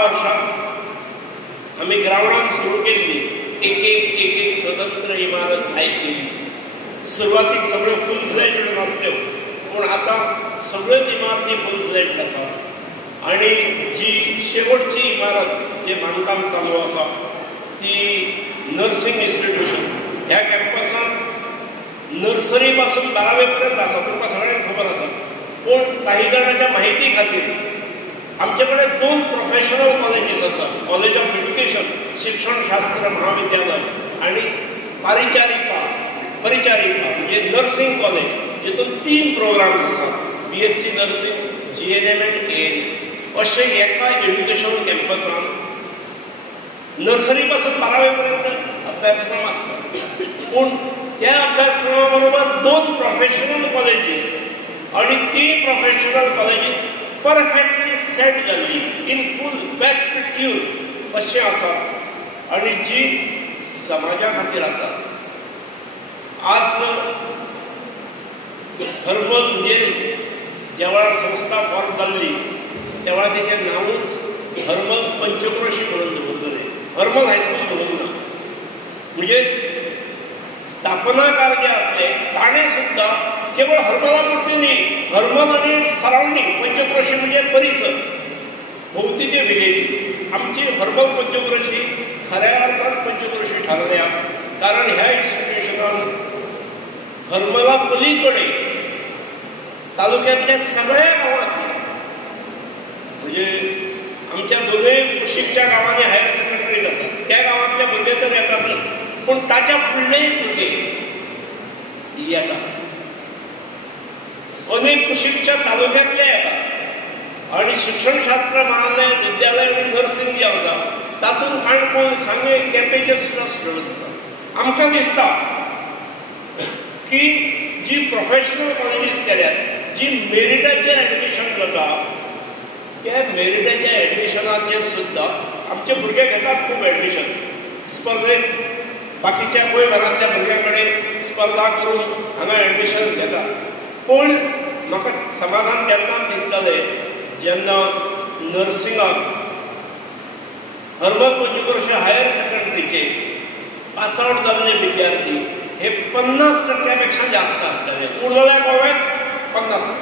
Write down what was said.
वर्षांत आम्ही ग्राउंडान सुरू केल्ली एक स्वतंत्र इमारत जायत गेली. सुरवातीक सगळ्यो फुल फ्लेज्ड नासल्यो, पूण आतां सगळ्योच इमारती फुल फ्लेज्ड आसा. आनी जी शेवटची इमारत जे बांदकाम चालू आसा ती नर्सिंग इन्स्टिट्यूशन. ह्या कॅम्पसांत नर्सरी पासून 12वी पर्यंत आसा, तुमकां सगळ्यांक खबर आसा. पूण काही जाणांच्या म्हायती खातीर आमचे कडेन 2 प्रोफेशनल कॉलेजीस आसा. कॉलेज ऑफ एज्युकेशन शिक्षणशास्त्र महाविद्यालय आणि परिचारिका म्हणजे नर्सिंग कॉलेज, जितून 3 प्रोग्राम्स आसात. BSc nursing, GNM end ANM अशे एका एज्युकेशन कॅम्पसान नर्सरी पासून 12वी पर्यंत अभ्यासक्रम आसता. पूण त्या अभ्यासक्रमा बरोबर 2 प्रोफेशनल कॉलेजीस आणि ती प्रोफेशनल कॉलेजीस परफेक्टली सेट जाल्ली इन फूल बेस्ट ट्यून अशें आसात आनी जी समाजा खातीर आसात. आज हर्बल म्हणजे ज्या वेळार संस्था फॉर्म जाल्ली त्या वेळार तिचें नांवूच हर्बल पंचक्रोशी म्हणून दवरलेलें. हर्बल हायस्कूल म्हणून ना. म्हणजे स्थापनाकार जे आसले ताणें सुद्दां केवळ हर्बला पुरती न्ही, हर्बल आनी सरावंडींग पंचक्रोशी म्हणजे परिसर भोवतीचे विलेजीस आमची हर्बल पंचक्रोशी खऱ्या अर्थान पंचक्रोशी थारल्या. कारण ह्या इन्स्टिट्यूशनान हर्बला पलीकडे तालुक्यांतल्या सगळ्या गांवांत म्हणजे आमच्या दोनूय कुशीकच्या गांवांनी हायर सेकंडरीज आसा. त्या गांवांतले भुरगे तर येतातच, पूण ताच्या फुडलेय भुरगे येतात. अनेक कुशीकच्या तालुक्यांतले येतात आनी शिक्षणशास्त्र महाविद्यालय विद्यालय आनी नर्सिंग जे आसा तातूंत काणकोण सांगे केपेंचे सुद्दां स्टुडंट्स आसा. आमकां दिसता की जी प्रोफेशनल कॉलेजीस केल्यात, जी मेरिटाचेर एडमिशन जाता, त्या मेरिटाच्या एडमिशनाचेर सुद्दां आमचे भुरगे घेतात खूब एडमिशन्स. स्पर्धेक बाकीच्या गोंयभरांतल्या भुरग्यां कडेन स्पर्धा करून हांगा एडमिशन्स घेतात. पूण म्हाका समाधान तेन्नाच दिसतालें जेन्ना नर्सिंगाक हर्बल पंचक्रोशी हायर सेकंडरीचे पास आउट जाल्ले विद्यार्थी हे 50% पेक्षा जास्त आसताले. उरलेल्या गोव्यात 50%.